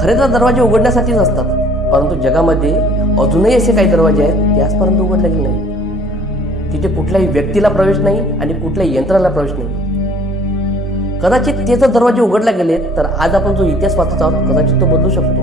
खरे तर दरवाजे उघडण्यासाठीच असतात, परंतु जगामध्ये अजूनही असे काही दरवाजे आहेत ते आजपर्यंत उघडले गेले नाही. तिथे कुठल्याही व्यक्तीला प्रवेश नाही आणि कुठल्याही यंत्राला प्रवेश नाही. कदाचित ते जर दरवाजे उघडले गेले तर आज आपण जो इतिहास वाचत आहोत कदाचित तो बदलू शकतो.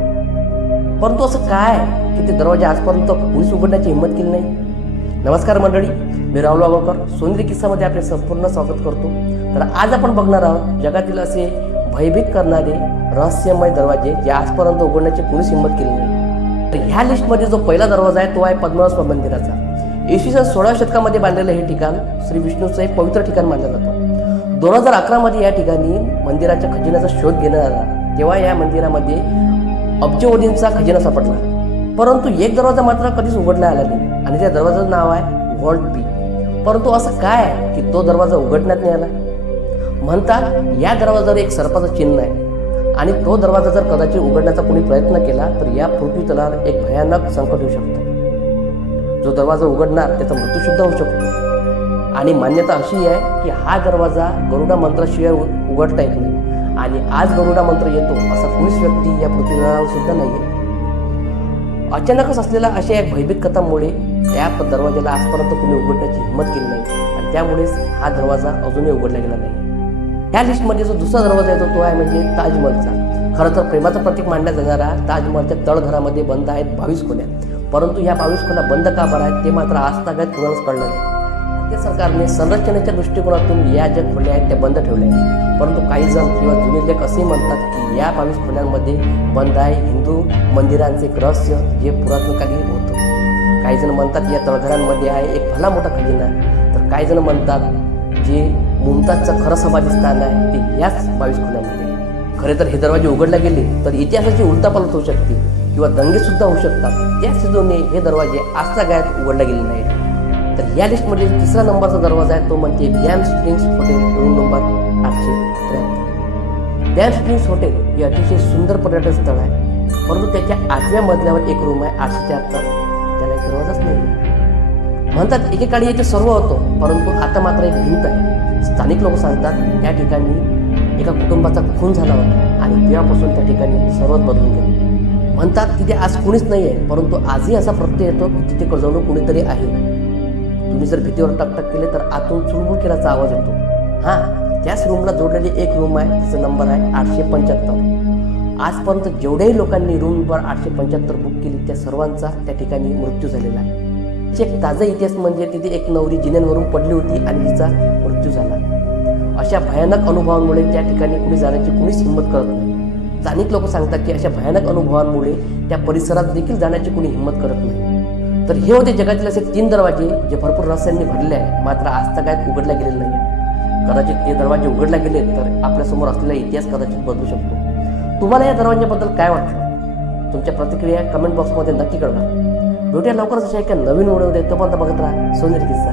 परंतु असं काय की ते दरवाजे आजपर्यंत पोलीस उघडण्याची हिंमत केली नाही? नमस्कार मंडळी, मी राहुल वागोकर सोनेरी किस्सामध्ये आपले संपूर्ण स्वागत करतो. तर आज आपण बघणार आहोत जगातील असे भयभीत करणारे रहस्यमय दरवाजे जे आजपर्यंत उघडण्याची कोणीच हिंमत केली नाही. तर ह्या लिस्टमध्ये जो पहिला दरवाजा आहे तो आहे पद्मनाभ मंदिराचा. इसवी सन 16व्या शतकामध्ये बांधलेलं हे ठिकाण श्री विष्णूचं एक पवित्र ठिकाण मानलं जातं. 2011 मध्ये या ठिकाणी मंदिराच्या खजिन्याचा शोध घेण्यात आला, तेव्हा या मंदिरामध्ये अब्जवधींचा खजिना सापडला. परंतु एक दरवाजा मात्र कधीच उघडला आला नाही आणि त्या दरवाजाचं नाव आहे व्हॉल्ट बी. परंतु असं काय की तो दरवाजा उघडण्यात नाही आला? म्हणतात या दरवाजावर एक सर्पाचं चिन्ह आहे आणि तो दरवाजा जर कदाचित उघडण्याचा कोणी प्रयत्न केला तर या पृथ्वी तलावर एक भयानक संकट येऊ शकतो. जो दरवाजा उघडणार त्याचा मृत्यू सुद्धा होऊ शकतो. आणि मान्यता अशी आहे की हा दरवाजा गरुडा मंत्राशिवाय उघडता येत नाही आणि आज गरुडा मंत्र येतो असा कोणीच व्यक्ती या पृथ्वीवर सुद्धा नाही आहे. अचानकच असलेल्या अशा एक भयभीत कथांमुळे या दरवाजाला आजपर्यंत कोणी उघडण्याची हिंमत केली नाही आणि त्यामुळेच हा दरवाजा अजूनही उघडला गेला नाही. या लिस्टमध्ये जो दुसरा दरवाजा येतो तो आहे म्हणजे ताजमहलचा. खरं तर प्रेमाचं प्रतीक मानल्या जाणारा ताजमहलच्या तळघरामध्ये बंद आहेत 22 खोल्या. परंतु ह्या 22 खोल्या बंद का बरं आहेत ते मात्र आजतागायत कुणालाच कळलं नाही. भारतीय सरकारने संरक्षणाच्या दृष्टिकोनातून या ज्या खोल्या आहेत त्या बंद ठेवल्या आहेत. परंतु काही जण किंवा जुने लेख असे म्हणतात की या 22 खोल्यांमध्ये बंद आहे हिंदू मंदिरांचे एक रहस्य जे पुरातनकाली होतं. काही जण म्हणतात या तळघरांमध्ये आहे एक भला मोठा खजिना, तर काही जण म्हणतात जे मुमताजचं खरं समाधी स्थान आहे ते याच 22 खोल्यांमध्ये. खरे तर हे दरवाजे उघडले गेले तर इतिहासाची उलटापालट होऊ शकते किंवा दंगे सुद्धा होऊ शकतात. त्याच हेतूने हे दरवाजे आजतागायत उघडले गेले नाहीत. तर या लिस्टमध्ये तिसरा नंबरचा दरवाजा आहे तो म्हणजे Bam Springs hotel, room number 873. Bam Springs hotel हे अतिशय सुंदर पर्यटन स्थळ आहे, परंतु त्याच्या 8व्या मजल्यावर एक रूम आहे 873, त्याला एक दरवाजाच नाही. म्हणतात एकेकाळी येथे सर्व होतं, परंतु आता मात्र एक भिंत आहे. स्थानिक लोक सांगतात त्या ठिकाणी एका कुटुंबाचा खून झाला होता आणि तेव्हापासून त्या ठिकाणी सर्वच बदलून गेलं. म्हणतात तिथे आज कोणीच नाही आहे, परंतु आजही असा प्रत्यय येतो की तिथे जणू कोणीतरी आहे. तुम्ही जर भीतीवर टकटक केले तर आतून चुळबुळ केल्याचा आवाज येतो. हां, त्याच रूमला जोडलेली एक रूम आहे, तिचा नंबर आहे 875. आजपर्यंत जेवढ्याही लोकांनी रूम नंबर 875 बुक केली त्या सर्वांचा त्या ठिकाणी मृत्यू झालेला आहे. एक ताजा इतिहास म्हणजे तिथे एक नवरी जिन्यांवरून पडली होती आणि तिचा मृत्यू झाला. अशा भयानक अनुभवांमुळे त्या ठिकाणी कुणी जाण्याची कुणीच हिंमत करत नाही. स्थानिक लोक सांगतात की अशा भयानक अनुभवांमुळे त्या परिसरात देखील जाण्याची कुणी हिंमत करत नाही. तर हे होते जगातील असे 3 दरवाजे जे भरपूर रहस्यांनी भरले आहे, मात्र आजतागायत उघडले गेलेले नाही आहे. कदाचित ते दरवाजे उघडले गेले तर आपल्यासमोर असलेला इतिहास कदाचित बदलू शकतो. तुम्हाला या दरवाजाबद्दल काय वाटतं? तुमच्या प्रतिक्रिया कमेंट बॉक्समध्ये नक्की कळवा. भेटूया लवकरच अशा एका नवीन व्हिडिओमध्ये. तोपर्यंत बघत राहा सोनेरी किस्सा.